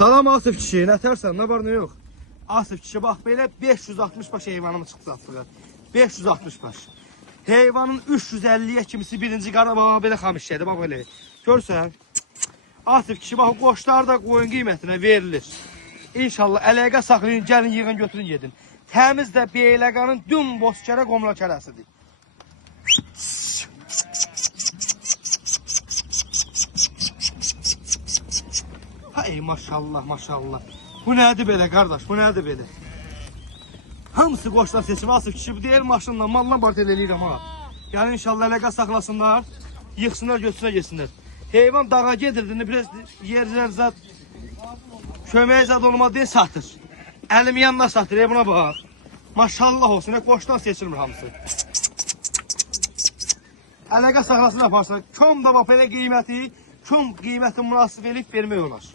Salam Asif kişi, nə tərsən, nə var, nə yox? Asif kişi, bax, belə 560 baş heyvanımı çıxdı atdılar. 560 baş. Heyvanın 350'yə kimisi birinci qarabağa belə xamışşədir, bax belə. Görsən? Asif kişi, bax, qoçlar da qoyun qiymətinə verilir. İnşallah əlaqə saxlayın, gəlin, yığın, götürün, yedin. Təmiz də Beyləqanın düm bozkərə qomla kərəsidir. Hay maşallah, maşallah. Bu nədir belə, qardaş, bu nədir belə? Hamısı qoçlar seçim, Asif kişi, bu deyil maşınla, malla bart eləyirəm ha. Yəni inşallah əlaqə saxlasınlar, yıxsınlar, götürsünlər, yesinlər. Heyvan dağa gedirdi, biraz yerlər zat, kömək zat olmadı deyə satır. Əlim yanına satır, buna bax. Maşallah olsun, qoçdan seçilmir hamısı. Əlaqə saxlasın aparsın. Kom da bax belə qiyməti, kom qiyməti münasib elib vermək olar.